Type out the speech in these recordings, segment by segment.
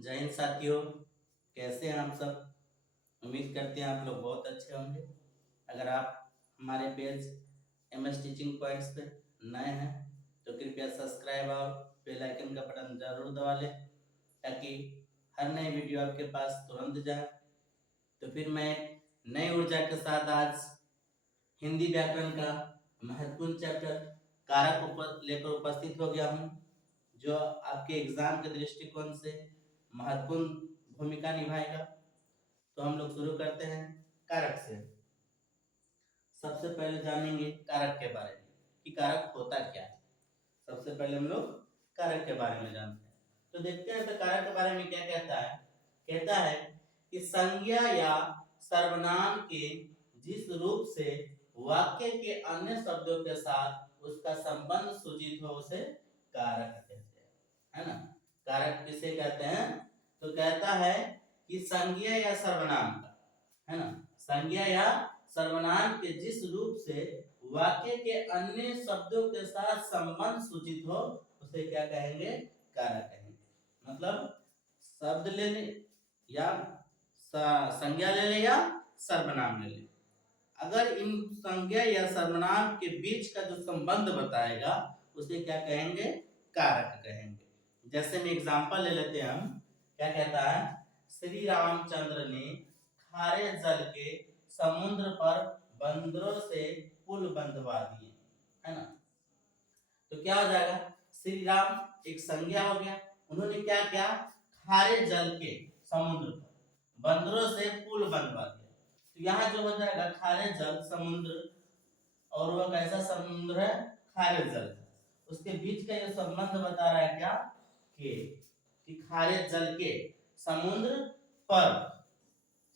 जय हिंद साथियों, कैसे हैं आप सब। उम्मीद करते हैं आप लोग बहुत अच्छे होंगे। अगर आप हमारे पेज MS टीचिंग पॉइंट्स पे नए हैं तो कृपया सब्सक्राइब और बेल आइकन का बटन जरूर दबा लें ताकि हर नई वीडियो आपके पास तुरंत जाए। तो फिर मैं नई ऊर्जा के साथ आज हिंदी व्याकरण का महत्वपूर्ण चैप्टर कारक लेकर उपस्थित हो गया हूँ, जो आपके एग्जाम के दृष्टिकोण से महत्वपूर्ण भूमिका निभाएगा। तो हम लोग शुरू करते हैं कारक से। सबसे पहले जानेंगे कारक के बारे में कि कारक होता क्या है। सबसे पहले हम लोग कारक के बारे में जानते हैं। तो देखते हैं तो कारक के बारे में क्या कहता है। कहता है कि संज्ञा या सर्वनाम के जिस रूप से वाक्य के अन्य शब्दों के साथ उसका संबंध सूचित हो उसे कारक कहते हैं, है ना। कारक किसे कहते हैं? तो कहता है कि संज्ञा या सर्वनाम का, है ना, संज्ञा या सर्वनाम के जिस रूप से वाक्य के अन्य शब्दों के साथ संबंध सूचित हो उसे क्या कहेंगे? कारक कहेंगे। मतलब शब्द ले ले या संज्ञा ले ले या सर्वनाम ले ले, अगर इन संज्ञा या सर्वनाम के बीच का जो संबंध बताएगा उसे क्या कहेंगे? कारक कहेंगे। जैसे में एग्जांपल ले लेते हैं हम। क्या कहता है? श्री रामचंद्र ने खारे जल के समुद्र पर बंदरों से पुल बंधवा दिए, है ना। तो क्या हो जाएगा? श्री राम एक संज्ञा हो गया, उन्होंने क्या किया? खारे जल के समुद्र पर बंदरों से पुल बंधवा दिया। तो यहाँ जो हो जाएगा खारे जल समुद्र, और वह कैसा समुद्र है? खारे जल। उसके बीच का ये संबंध बता रहा है क्या कि खारे जल के समुद्र पर,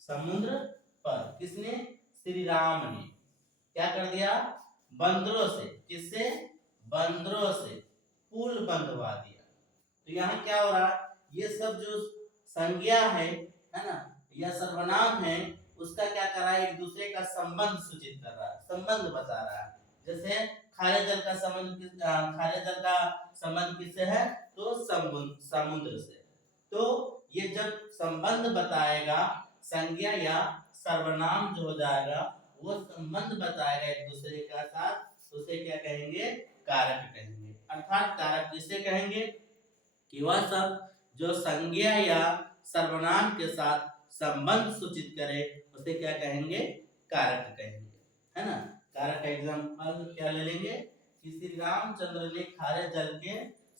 समुद्र पर किसने? श्री राम ने क्या कर दिया? बंदरों से, किससे? बंदरों से पुल बंधवा दिया। तो यहाँ क्या हो रहा है? ये सब जो संज्ञा है ना, या सर्वनाम है, उसका क्या कर रहा है? एक दूसरे का संबंध सूचित कर रहा है, संबंध बता रहा है। जैसे खारे जल का संबंध खारे जल का संबंध किससे है? तो समुद्र से। तो ये जब संबंध बताएगा, संज्ञा या सर्वनाम जो हो जाएगा वो संबंध बताएगा एक दूसरे के साथ, उसे क्या कहेंगे? कारक कहेंगे। अर्थात कारक किसे कहेंगे? कि वह सब जो संज्ञा या सर्वनाम के साथ संबंध सूचित करे उसे क्या कहेंगे? कारक कहेंगे, है ना। कारक का एग्जांपल क्या ले लेंगे कि श्री रामचंद्र ने खारे जल के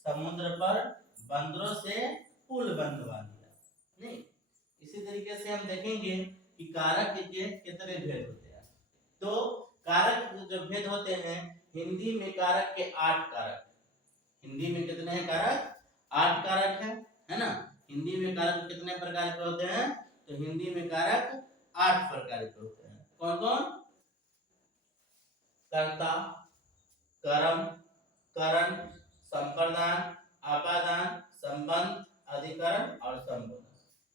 समुद्र पर बंदरों से पुल बंधवा दिया। नहीं, इसी तरीके से हम देखेंगे कि कारक के कितने भेद होते हैं। तो कारक जो भेद होते हैं, हिंदी में कारक के 8 कारक। हिंदी में कितने हैं कारक? 8 कारक है ना। हिंदी में कारक कितने प्रकार के होते हैं? तो हिंदी में कारक 8 प्रकार के होते हैं। कौन कौन? कर्ता, कर्म, करण, संप्रदान, अपादान, संबंध, अधिकरण और संबोधन।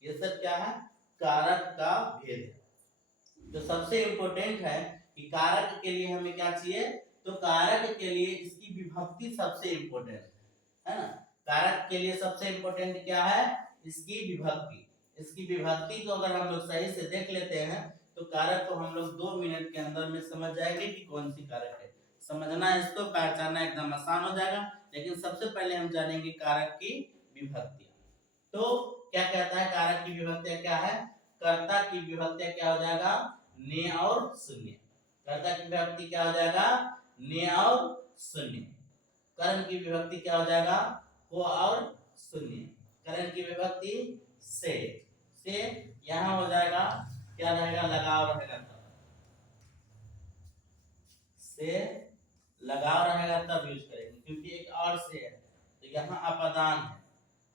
ये सब क्या है? कारक का भेद है। जो सबसे इंपॉर्टेंट है कि कारक के लिए हमें क्या चाहिए? तो कारक के लिए इसकी विभक्ति सबसे इंपॉर्टेंट है ना। कारक के लिए सबसे इंपॉर्टेंट क्या है? इसकी विभक्ति। इसकी विभक्ति को अगर हम लोग सही से देख लेते हैं तो कारक को हम लोग 2 मिनट के अंदर में समझ जाएंगे कि कौन सी कारक है। समझना, इसको पहचानना एकदम आसान हो जाएगा। लेकिन सबसे पहले हम जानेंगे कारक की विभक्ति। तो क्या कहता है? कारक की विभक्ति क्या है? कर्ता की विभक्ति क्या हो जाएगा? ने और शून्य। कर्ता की विभक्ति क्या हो जाएगा? ने और शून्य। करण की विभक्ति क्या हो जाएगा? को और शून्य। करण की विभक्ति से यहां हो जाएगा क्या रहेगा? लगाव रहेगा तब, से लगाव रहेगा तब यूज करेंगे, क्योंकि एक और से है। तो यहाँ अपादान है,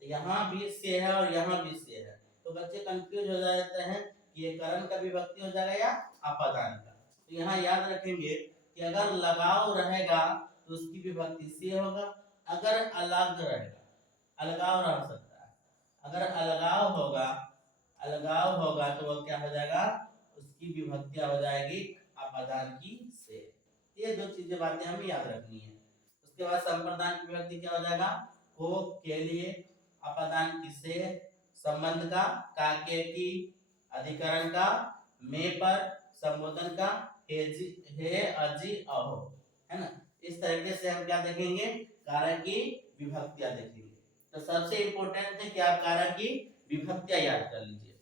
तो यहाँ भी से है और यहाँ भी से है। तो बच्चे कंफ्यूज हो जाते हैं कि ये करण का विभक्ति हो जाएगा या अपादान का। तो यहाँ याद रखेंगे कि अगर लगाव रहेगा तो उसकी विभक्ति से होगा। अगर अलग रहेगा, अलगाव रह सकता है, अगर अलगाव होगा तो वह क्या हो जाएगा? उसकी विभक्तियां हो जाएगी अपादान की से। ये 2 चीजें बातें हमें याद रखनी है। उसके बाद संप्रदान की विभक्ति क्या हो जाएगा? को के लिए, अपादान की से, संबंध का के की, अधिकरण का, में पर, संबोधन का, हे अजी अहो, है ना। इस तरीके से हम क्या देखेंगे, कारक की विभक्तियां देखेंगे। तो सबसे इंपॉर्टेंट है कि आप कारक की विभक्तियां याद कर लीजिए,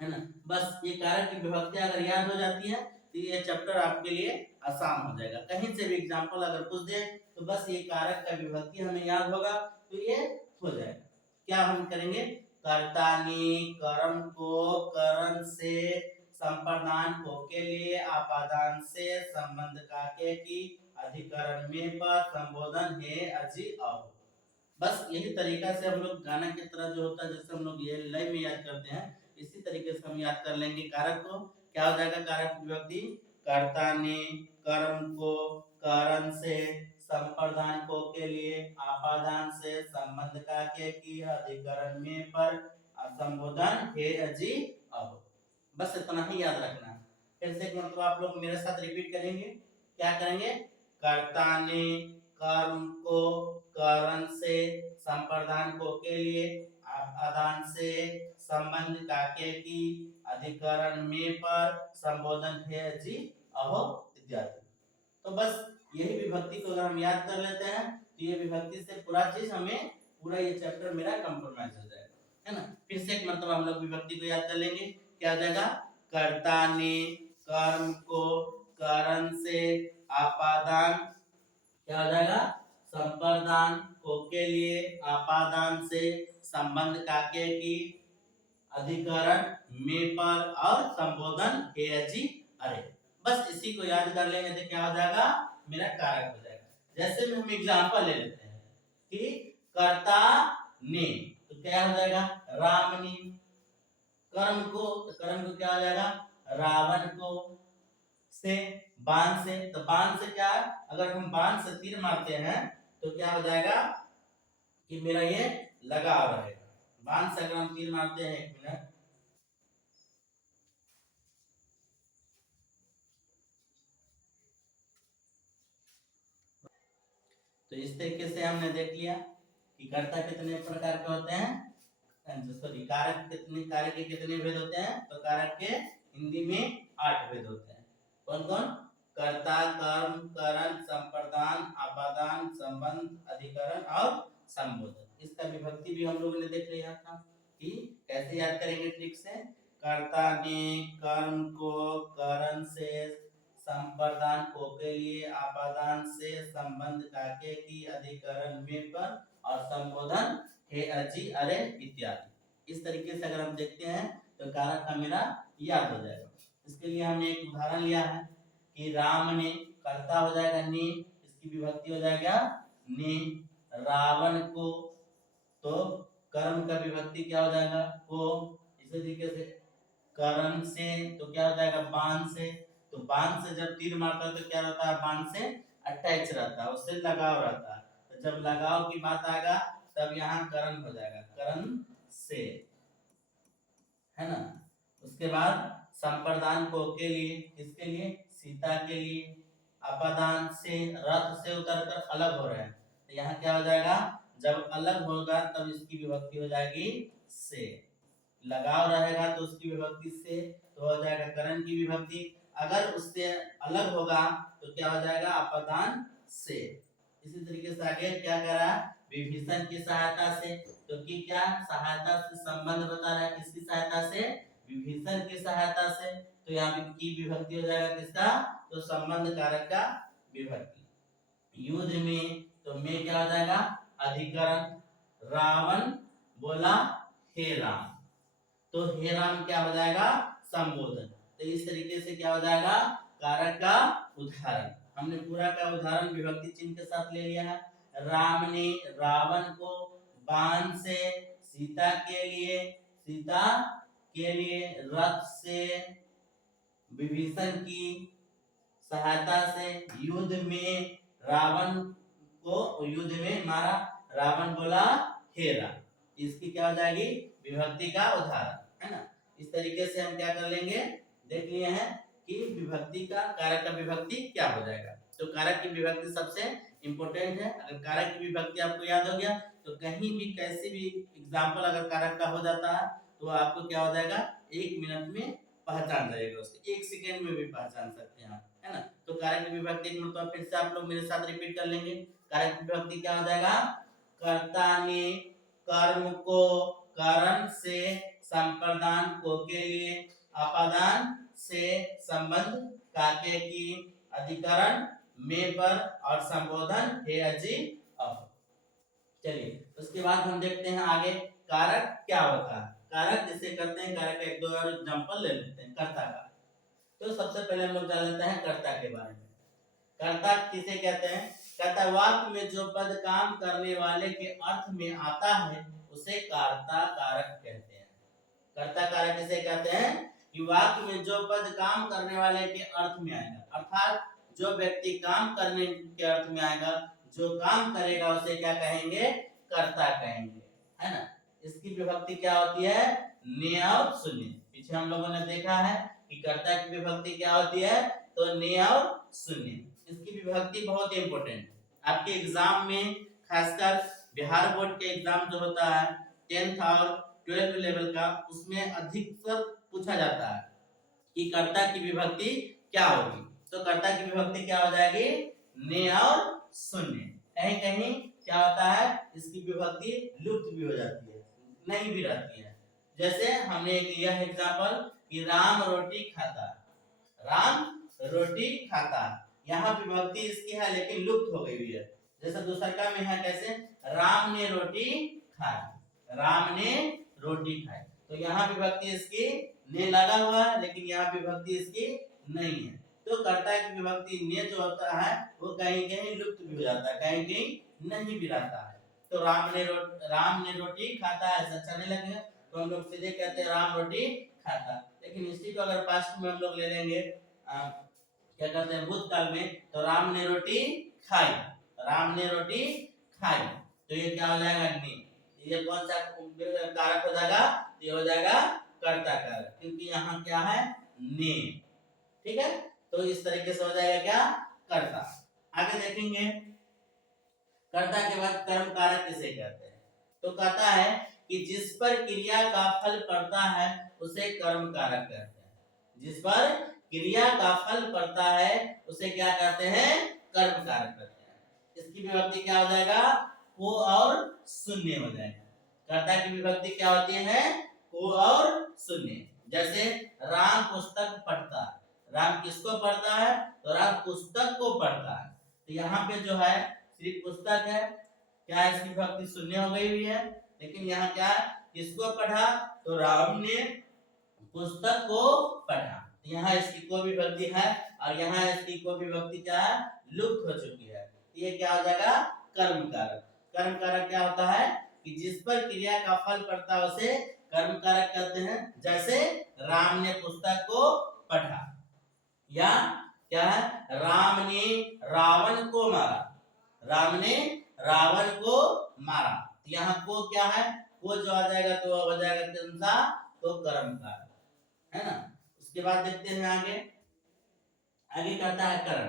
है ना। बस ये कारक की विभक्तियां अगर याद हो जाती है तो ये चैप्टर आपके लिए आसान हो जाएगा। कहीं से भी एग्जांपल अगर पूछ दे तो बस ये कारक का विभक्ति हमें याद होगा तो ये हो जाएगा। क्या हम करेंगे, कर्तानि, कर्म को, करण से, संप्रदान को के लिए, आपादान से, संबंध का के की, अधिकरण में पर, संबोधन हे अजी अहो। बस यही तरीका से हम लोग गाना की तरह जो होता है, जैसे हम लोग ये लय में याद करते हैं, इसी तरीके से हम याद कर लेंगे कारक को। क्या हो जाएगा कारक की विभक्ति, कर्ता ने, कर्म को, कारण से, संप्रदान को के लिए, आपादान से, संबंध का के की, अधिकरण में पर, संबोधन हे अजी अब। बस इतना ही याद रखना। फिर से मतलब आप लोग मेरे साथ रिपीट करेंगे। क्या करेंगे, कर्ता ने, कर्म को, कारण से, संप्रदान को के लिए, आदान से, संबंध का के की, अधिकरण में पर, संबोधन है जी अहो इत्यादि। तो बस यही विभक्ति को अगर हम याद कर लेते हैं तो ये विभक्ति से पूरा चीज हमें, पूरा ये चैप्टर मेरा कंप्रोमाइज हो जाएगा, है ना। फिर से एक मतलब हम लोग विभक्ति को याद कर लेंगे। क्या हो जाएगा, कर्ता ने, कर्म को, कारण से, आपादान, क्या हो जाएगा, संप्रदान को के लिए, आपादान से, संबंध का के की, अधिकरण में पर, और संबोधन हे अजी अरे। बस इसी को याद कर लेंगे तो क्या हो जाएगा, मेरा कारक हो जाएगा। जैसे में हम एग्जांपल ले लेते हैं कि कर्ता ने, तो क्या हो जाएगा, राम ने। कर्म को, तो कर्म को क्या हो जाएगा, रावण को। से, बाण से, तो बाण से क्या है, अगर हम बाण से तीर मारते हैं तो क्या हो जाएगा कि मेरा ये लगाव रहेगा। बाण से अगर हम तीर मारते हैं, एक मिनट, तो इस तरीके से हमने देख लिया कि कर्ता कितने प्रकार के होते हैं, सॉरी कारक कितने, कारक के कितने भेद होते हैं, तो कारक के हिंदी में 8 भेद होते हैं। कौन कौन, कर्ता, कर्म, करण, संप्रदान, आपादान, संबंध, अधिकरण और संबोधन। इसका विभक्ति भी हम लोगों ने देख लिया था कि कैसे याद करेंगे ट्रिक से। कर्ता ने, कर्म को, करण से, संप्रदान को के लिए, आपादान से, संबंध का के की, अधिकरण में पर, और संबोधन हे अजी अरे इत्यादि। इस तरीके से अगर हम देखते हैं तो कारक का मेरा याद हो जाएगा। इसके लिए हमने एक उदाहरण लिया है कि राम ने, कर्ता हो जाएगा ने, इसकी विभक्ति हो जाएगा ने। रावण को, तो कर्म का विभक्ति क्या हो जाएगा को। इसी तरीके से करण से, तो क्या हो जाएगा बाण से। तो बाण से जब तीर मारता है तो क्या रहता है, बाण से अटैच रहता है, उससे लगाव रहता है। तो जब लगाव की बात आएगा तब यहाँ करण हो जाएगा, करण से, है ना। उसके बाद संप्रदान को के लिए, किसके लिए, सीता के लिए। आपादान से, रथ से उतरकर अलग हो रहे हैं, तो यहाँ क्या हो जाएगा, जब अलग होगा तब इसकी विभक्ति हो जाएगी से। लगाव रहेगा तो उसकी विभक्ति से, तो हो जाएगा करण की विभक्ति। अगर उससे अलग होगा तो क्या हो जाएगा, आपादान से। इसी तरीके से आगे क्या कह रहा है, विभीषण की सहायता से, तो कि क्या सहायता से संबंध बता रहा है, किसकी सहायता से, विभीषण की सहायता से। तो यहाँ पे की विभक्ति हो जाएगा किसका, तो संबंध कारक का विभक्ति। युद्ध में, तो में क्या हो जाएगा, अधिकरण। रावण बोला हे राम, तो हे राम क्या हो जाएगा, संबोधन। तो इस तरीके से क्या हो जाएगा, कारक का उदाहरण। हमने पूरा का उदाहरण विभक्ति चिन्ह के साथ ले लिया है। राम ने रावण को बाण से, सीता के लिए, सीता के लिए, रथ से, विभीषण की सहायता से, युद्ध में रावण को युद्ध में मारा, रावण बोला हे राम। इसकी क्या हो जाएगी, विभक्ति का उदाहरण, है ना। इस तरीके से हम क्या कर लेंगे, देख लिए हैं कि विभक्ति का, कारक का विभक्ति क्या हो जाएगा। तो कारक की विभक्ति सबसे इंपॉर्टेंट है। अगर कारक की विभक्ति आपको याद हो गया तो कहीं भी कैसे भी एग्जाम्पल अगर कारक का हो जाता है तो आपको क्या हो जाएगा, 1 मिनट में पहचान जाएगा उसको, 1 सेकेंड में भी पहचान सकते हैं आप, है ना। तो कारक की विभक्ति एक मतलब फिर से आप लोग मेरे साथ रिपीट कर लेंगे। कारक की विभक्ति क्या हो जाएगा, कर्ता ने कर्म को कारण से संप्रदान को के लिए अपादान से संबंध काके की अधिकरण में पर और संबोधन हे अजी अब। चलिए उसके बाद हम देखते हैं आगे कारक क्या होता है। कारक जिसे करते हैं, कारक का एक दो और एग्जांपल ले लेते हैं कर्ता का। तो सबसे पहले हम लोग जान लेते हैं कर्ता के बारे में। कर्ता किसे कहते हैं, कर्ता वाक्य में जो पद काम करने वाले के अर्थ में आता है उसे कर्ता कारक कहते हैं। कर्ता कारक किसे कहते हैं कि वाक्य में जो पद काम करने वाले के अर्थ में आएगा, अर्थात जो व्यक्ति काम करने के अर्थ में आएगा, जो काम करेगा उसे क्या कहेंगे, कर्ता कहेंगे, है ना। इसकी विभक्ति क्या होती है, ने और शून्य। पीछे हम लोगों ने देखा है कि कर्ता की विभक्ति क्या होती है, तो ने और शून्य। इसकी विभक्ति बहुत इंपॉर्टेंट है आपके एग्जाम में, खासकर बिहार बोर्ड के एग्जाम जो होता है 10th और 12th लेवल का, उसमें अधिकतर पूछा जाता है कि कर्ता की विभक्ति क्या होगी। तो कर्ता की विभक्ति क्या हो जाएगी, ने और शून्य। कहीं कहीं क्या होता है, इसकी विभक्ति लुप्त भी हो जाती है, नहीं भी रहती है। जैसे हमने एक लिया है एग्जांपल कि राम रोटी खाता, राम रोटी खाता, यहाँ विभक्ति इसकी है लेकिन लुप्त हो गई हुई है। जैसे दूसरा में है कैसे, राम ने रोटी खाई, राम ने रोटी खाई, तो यहाँ विभक्ति इसकी ने लगा हुआ है लेकिन यहाँ विभक्ति इसकी नहीं है। तो कर्ता की विभक्ति ने जो होता है वो कहीं कहीं लुप्त भी हो जाता है, कहीं कहीं नहीं भी रहता है। तो राम ने रोटी खाता है, ऐसा अच्छा नहीं लगेगा, तो हम लोग सीधे कहते हैं राम रोटी खाता। लेकिन इसी को अगर पास्ट में हम लोग ले लेंगे, क्या करते हैं भूतकाल में, तो राम ने रोटी खाई, राम ने रोटी खाई, तो ये क्या हो जाएगा, ने। ये कौन सा कारक हो जाएगा, ये हो जाएगा कर्ता कारक, क्योंकि यहाँ क्या है, ने। ठीक है, तो इस तरीके से हो जाएगा क्या, कर्ता। आगे देखेंगे कर्ता के बाद कर्म कारक किसे कहते हैं। तो कहता है कि जिस पर क्रिया का फल पड़ता है उसे कर्म कारक कहते हैं, जिस पर क्रिया का फल पड़ता है उसे क्या कहते हैं, कर्म कारक कहते हैं। इसकी विभक्ति क्या हो जाएगा, को और शून्य हो जाएगा। कर्ता की विभक्ति क्या होती है, को और शून्य। जैसे राम पुस्तक पढ़ता है, राम किसको पढ़ता है, तो राम पुस्तक को पढ़ता है। तो यहाँ पे जो है सिर्फ पुस्तक है, क्या इसकी विभक्ति शून्य हो गई हुई है, लेकिन यहाँ क्या है, किसको पढ़ा, तो राम ने पुस्तक को पढ़ा, यहाँ इसकी को विभक्ति है और यहाँ इसकी को विभक्ति क्या है, लुप्त हो चुकी है। ये क्या हो जाएगा, कर्म कारक। कर्म कारक क्या होता है कि जिस पर क्रिया का फल पड़ता है उसे कर्म कारक कहते हैं। जैसे राम ने पुस्तक को पढ़ा, या क्या है, राम ने रावण को मारा, राम ने रावण को मारा। यहाँ को क्या है, को जो आ जाएगा तो हो जाएगा कौन सा, तो कर्म कारक, है ना। उसके बाद देखते हैं आगे, आगे करता है करण।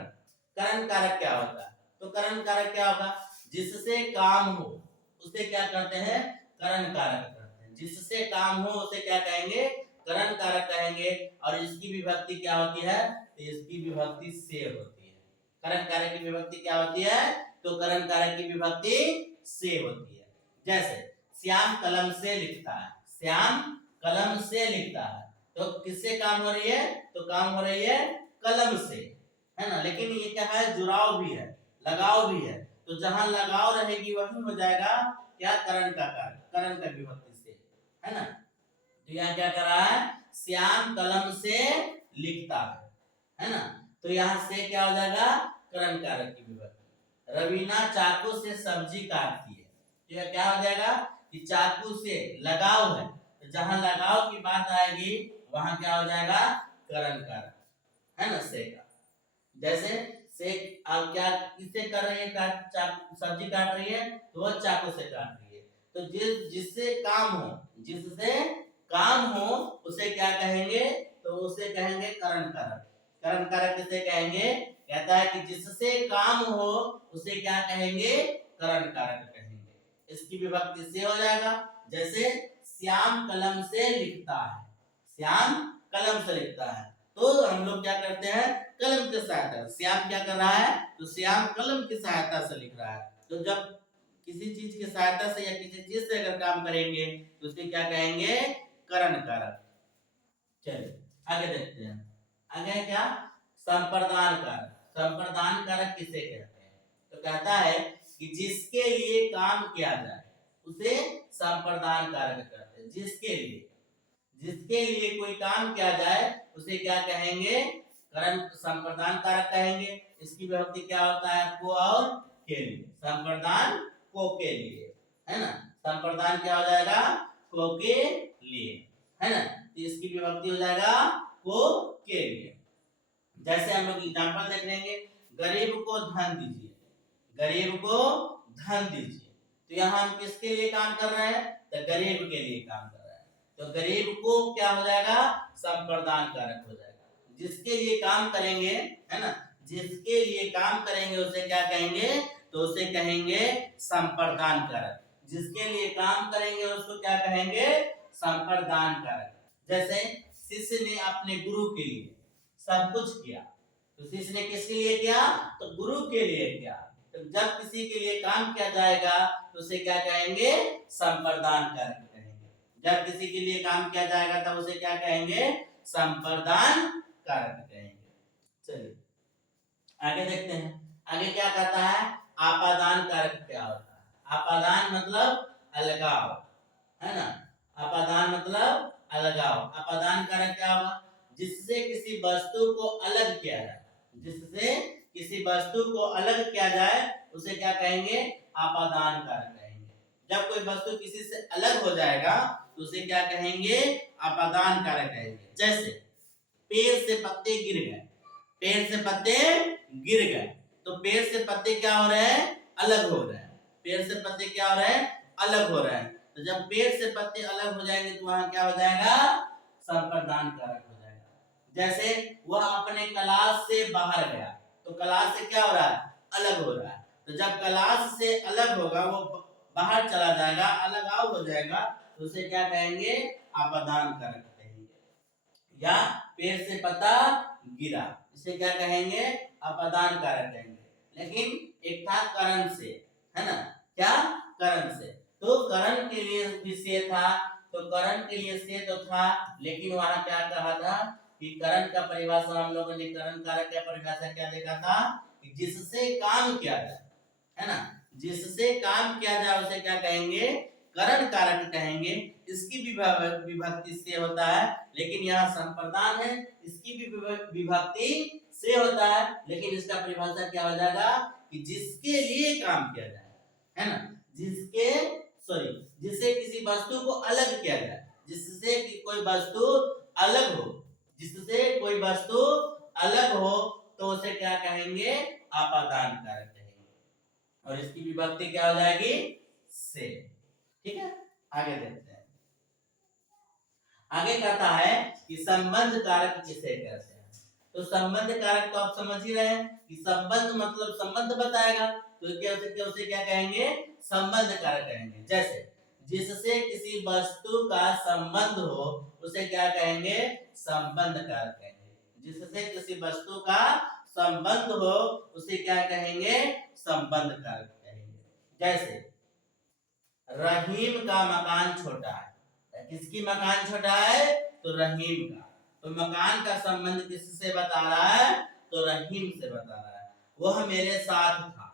करण कारक क्या होता है, तो करण कारक क्या होगा, जिससे काम हो उसे क्या करते हैं, करण कारक करते हैं। जिससे काम हो उसे क्या कहेंगे, करण कारक कहेंगे। और इसकी विभक्ति क्या होती है, तो इसकी विभक्ति से होती है। करण कारक की विभक्ति क्या होती है, तो करण कारक की विभक्ति से होती है। जैसे श्याम कलम से लिखता है, श्याम कलम से लिखता है, तो किससे काम हो रही है, तो काम हो रही है कलम से, है ना। लेकिन ये क्या है, जुड़ाव भी है, लगाव भी है, तो जहां लगाव रहेगी वही हो जाएगा क्या, करण का कार्य, करण का विभक्ति से, है ना। तो यहाँ क्या कर रहा है, श्याम कलम से लिखता है ना। तो यहाँ से क्या हो जाएगा, करण कारक की विभक्ति। रवीना चाकू से सब्जी काटती है, तो यह क्या हो जाएगा कि चाकू से लगाव है, तो जहां लगाव की बात आएगी वहां क्या हो जाएगा, करण कारक, है ना, से का। जैसे से अब क्या किससे कर रही है, सब्जी काट रही है, तो वह चाकू से काट रही है। तो जिससे काम हो, जिससे काम हो उसे क्या कहेंगे, तो उसे कहेंगे करण कारक। करण कारक किसे कहेंगे, कहता है कि जिससे काम हो उसे क्या कहेंगे, करण कारक कहेंगे। इसकी विभक्ति से हो जाएगा। जैसे श्याम कलम से लिखता है, श्याम कलम से लिखता है, तो हम लोग क्या करते हैं, कलम की सहायता। श्याम क्या कर रहा है, तो श्याम कलम की सहायता से लिख रहा है। तो जब किसी चीज की सहायता से या किसी चीज से अगर काम करेंगे तो उसे क्या कहेंगे, करण कारक। चलिए आगे देखते हैं, आगे है क्या, संप्रदान कारक। संप्रदान कारक किसे कहते हैं, तो कहता है कि जिसके लिए काम किया जाए उसे संप्रदान कारक कहते हैं। जिसके लिए, जिसके लिए कोई काम किया जाए उसे क्या कहेंगे, करण संप्रदान कारक कहेंगे। इसकी विभक्ति क्या होता है, को और के लिए। संप्रदान को के लिए, है ना, संप्रदान क्या हो जाएगा, को के लिए, है ना, तो इसकी विभक्ति हो जाएगा को के लिए। जैसे हम लोग एग्जांपल देख लेंगे, गरीब को धन दीजिए, गरीब को धन दीजिए, तो यहाँ हम किसके लिए काम कर रहे हैं, तो गरीब के लिए काम कर रहे हैं, तो गरीब को क्या हो जाएगा, संप्रदान कारक हो जाएगा। जिसके लिए काम करेंगे, है ना, जिसके लिए काम करेंगे उसे क्या कहेंगे, तो उसे कहेंगे संप्रदान कारक। जिसके लिए काम करेंगे उसको क्या कहेंगे, संप्रदान कारक। जैसे शिष्य ने अपने गुरु के लिए सब कुछ किया, तो शिष्य ने किसके लिए किया, तो गुरु के लिए किया। तो जब किसी के लिए काम किया जाएगा तो उसे क्या कहेंगे, संप्रदान कारक कहेंगे। जब किसी के लिए काम किया जाएगा तब उसे क्या कहेंगे, संप्रदान कारक कहेंगे। चलिए आगे देखते हैं, आगे क्या कहता है, आपादान कारक क्या होता है। आपादान मतलब अलगाव, है ना, आपादान मतलब अलगाव। आपादान कारक क्या होगा, जिससे किसी वस्तु को अलग किया जाए, जिससे किसी वस्तु को अलग किया जाए उसे क्या कहेंगे, आपादान कारक कहेंगे। जब कोई वस्तु किसी से अलग हो जाएगा तो उसे क्या कहेंगे, आपादान कारक कहेंगे। जैसे पेड़ से पत्ते गिर गए, पेड़ से पत्ते गिर गए, तो पेड़ से पत्ते क्या हो रहे हैं, अलग हो रहे हैं, पेड़ से पत्ते क्या हो रहे हैं, अलग हो रहे हैं। तो जब पेड़ से पत्ते अलग हो जाएंगे तो वहां क्या हो जाएगा, संप्रदान कारक हो जाएगा। जैसे वह अपने क्लास से बाहर गया, तो क्लास से क्या हो रहा है, अलग हो रहा है, तो जब क्लास से अलग होगा वो बाहर चला जाएगा, अलगाव हो जाएगा, तो उसे क्या कहेंगे, आपादान कारक कहेंगे। या पेड़ से पत्ता गिरा, इसे क्या कहेंगे, आपादान कारक कहेंगे। लेकिन एक था करण से, है ना, क्या, करण से, तो करण के लिए भी से था, तो करण के लिए से तो था, लेकिन वहां क्या कहा था कि करण का परिभाषा हम लोगों ने, करण कारक का परिभाषा क्या देखा था, कि जिससे काम किया जाए, है ना, जिससे काम किया जाए उसे क्या कहेंगे, करण कारक कहेंगे। इसकी विभक्ति से होता है, लेकिन यहाँ संप्रदान है, इसकी भी विभक्ति से होता है, लेकिन इसका परिभाषा क्या हो जाएगा, कि जिसके लिए काम किया जाए, है ना, जिसके सॉरी जिससे किसी वस्तु को अलग किया जाए, जिससे कि कोई वस्तु अलग हो, जिससे कोई वस्तु अलग हो, तो उसे क्या कहेंगे, आपादान कारक कहेंगे, और इसकी विभक्ति क्या हो जाएगी, से। ठीक है, आगे देखते हैं। आगे कहता है कि संबंध कारक किसे कहते हैं। तो संबंध कारक तो आप समझ ही रहे हैं कि संबंध मतलब संबंध बताएगा, तो क्या उसे क्या कहेंगे, संबंध कारक कहेंगे। जैसे जिससे किसी वस्तु का संबंध हो उसे क्या कहेंगे, संबंध कारक कहेंगे। जिससे किसी वस्तु का संबंध हो उसे क्या कहेंगे, संबंध कारक कहेंगे। जैसे रहीम का मकान छोटा है, किसकी मकान छोटा है, तो रहीम का, तो मकान का संबंध किससे बता रहा है, तो रहीम से बता रहा है। वह मेरे साथ था,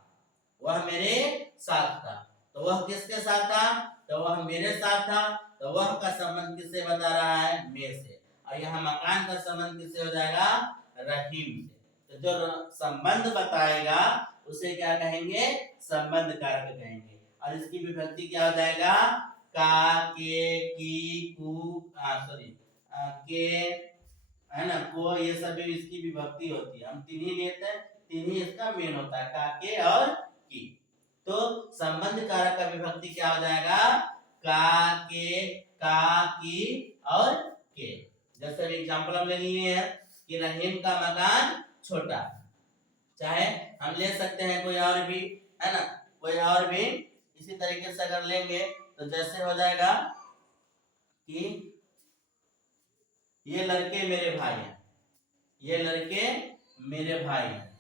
वह मेरे साथ था, तो वह किसके साथ था, तो वह मेरे साथ था, तो वह का संबंध किससे बता रहा है, मैं से, और यहाँ मकान का संबंध किससे हो जाएगा, रहीम से। तो जो संबंध बताएगा उसे क्या कहेंगे, संबंध कारक कहेंगे। और इसकी विभक्ति क्या हो जाएगा, का, के, की, कु, के, है ना, को, ये सभी इसकी विभक्ति होती है। हम तीन ही लेते हैं, तीन ही इसका मेन होता है, का, के और की। तो संबंध कारक का विभक्ति क्या हो जाएगा, का, के, का, की और के। जैसे एग्जांपल हम ले लिए हैं कि रहीम का मकान छोटा, चाहे हम ले सकते हैं कोई और भी, है ना, कोई और भी इसी तरीके से अगर लेंगे तो जैसे हो जाएगा कि ये लड़के मेरे भाई हैं, ये लड़के मेरे भाई हैं,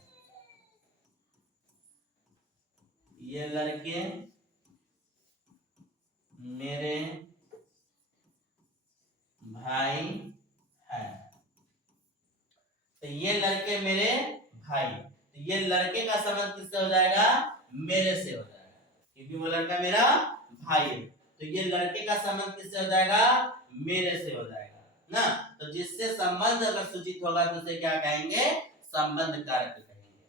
ये लड़के मेरे भाई हैं। तो ये लड़के मेरे भाई, तो ये लड़के का संबंध किससे हो जाएगा? मेरे से हो जाएगा, क्योंकि वो लड़का मेरा भाई है। तो ये लड़के का संबंध किससे हो जाएगा? मेरे से हो जाएगा ना। तो जिससे संबंध अगर सूचित होगा तो उसे क्या कहेंगे? संबंध कारक कहेंगे,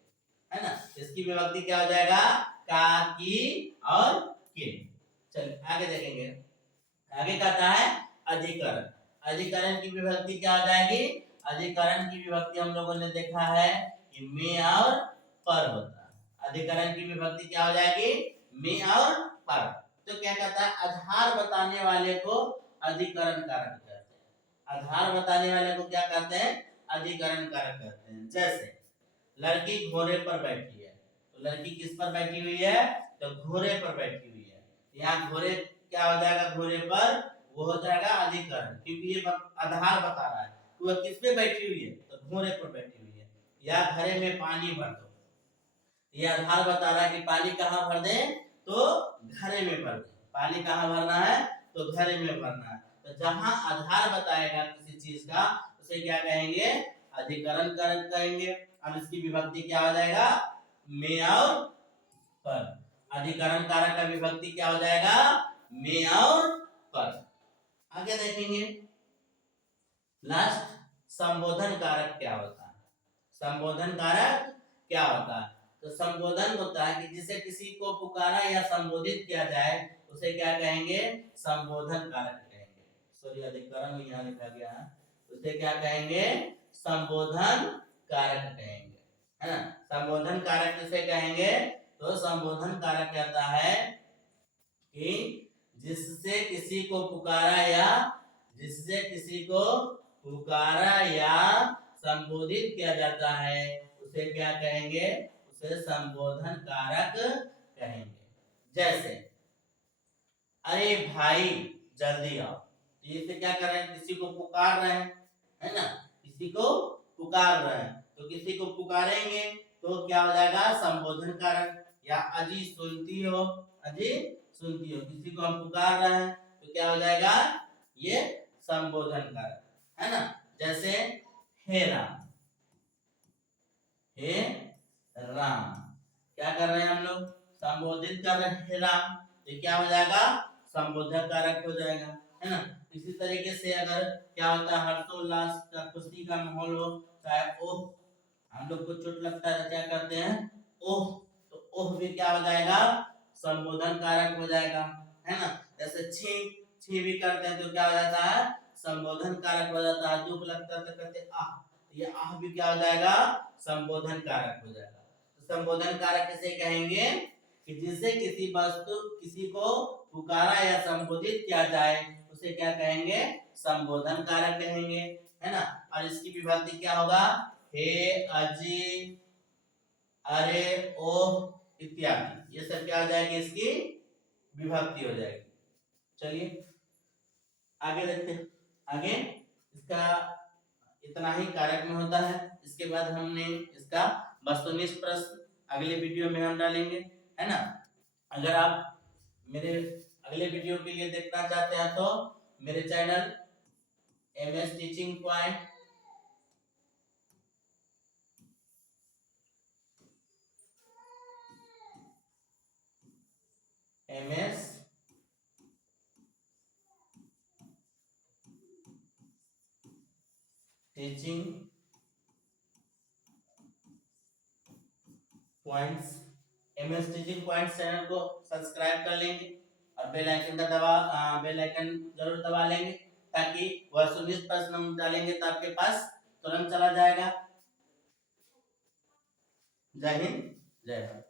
है ना। इसकी विभक्ति क्या हो जाएगा? का, की और के। चलिए आगे देखेंगे। आगे कहता है अधिकरण। अधिकरण की विभक्ति क्या हो जाएगी? अधिकरण की विभक्ति हम लोगों ने देखा है कि में और पर होता है। अधिकरण की विभक्ति क्या हो जाएगी? में और पर। तो क्या कहता है? आधार बताने वाले को अधिकरण कारक कहते हैं। आधार बताने वाले को क्या कहते हैं? अधिकरण कारक कहते हैं। जैसे लड़की घोड़े पर बैठी है, तो लड़की किस पर बैठी हुई है? तो घोड़े पर बैठी हुई है। यहाँ घोड़े क्या हो जाएगा? घोड़े पर वो हो जाएगा अधिकरण, क्योंकि ये आधार बता रहा है वह किस पे बैठी हुई है? तो घोड़े पर बैठी हुई है। या घड़े में पानी भर दो, ये आधार बता रहा है कि पानी कहाँ भर दे? तो घड़े में भर दे। पानी कहाँ भरना है? तो घड़े में भरना है। तो जहां आधार बताएगा किसी चीज का उसे क्या कहेंगे? अधिकरण कारक कहेंगे। अब इसकी विभक्ति क्या हो जाएगा? में और पर। अधिकरण कारक का विभक्ति क्या हो जाएगा? में और पर। आगे देखेंगे लास्ट, संबोधन कारक क्या होता है? संबोधन कारक क्या होता है? तो संबोधन होता है कि जिसे किसी को पुकारा या संबोधित किया जाए उसे क्या कहेंगे? संबोधन कारक कहेंगे। सॉरी, अधिकरण यहाँ लिखा गया है, उसे क्या कहेंगे? संबोधन कारक कहेंगे, है ना। संबोधन कारक किसे कहेंगे? तो संबोधन कारक कहता है कि जिससे किसी को पुकारा या संबोधित किया जाता है उसे क्या कहेंगे? उसे संबोधन कारक कहेंगे। जैसे अरे भाई जल्दी आओ, तो इसे क्या कर रहे हैं? किसी को पुकार रहे हैं, है ना। किसी को पुकार रहे हैं, तो किसी को पुकारेंगे तो क्या हो जाएगा? संबोधन कारक। या अजी सुनती हो, अजी सुनती हो, किसी को हम पुकार रहे हैं तो क्या हो जाएगा? ये संबोधन कारक, है ना। जैसे हे राम, हे राम, क्या कर रहे हैं हम लोग? संबोधित कर रहे हैं, हे राम, ये क्या हो जाएगा? संबोधन कारक हो जाएगा, है ना। इसी तरीके से अगर क्या होता है? हर्षोल्लास का, खुशी का माहौल हो, चाहे ओह, हम लोग को चोट लगता है तो क्या करते हैं? ओह, तो ओह भी क्या हो जाएगा? संबोधन कारक हो जाएगा, है ना। जैसे छी, छी भी करते हैं तो क्या हो जाता है? संबोधन कारक हो जाता है। दुख लगता है तो कहते आह, ये आह भी क्या हो जाएगा? संबोधन कारक हो जाएगा। तो संबोधन कारक किसे कहेंगे? कि जिससे किसी को पुकारा या संबोधित किया जाए उसे क्या कहेंगे? संबोधन कारक कहेंगे, है ना। और इसकी विभक्ति क्या होगा? हे, अजी, अरे, ओह इत्यादि, ये सब क्या हो जाएगी? इसकी विभक्ति हो जाएगी। चलिए आगे देखते हैं। आगे इसका इतना ही कारक में होता है। इसके बाद हमने इसका वस्तुनिष्ठ प्रश्न अगले वीडियो में हम डालेंगे, है ना। अगर आप मेरे अगले वीडियो के लिए देखना चाहते हैं तो मेरे channel MS teaching point MS teaching points, MS teaching points channel को सब्सक्राइब कर लेंगे और बेल आइकन जरूर दबा लेंगे ताकि वस्तुनिष्ठ प्रश्न हम डालेंगे तो आपके पास तुरंत चला जाएगा। जय हिंद, जय भारत।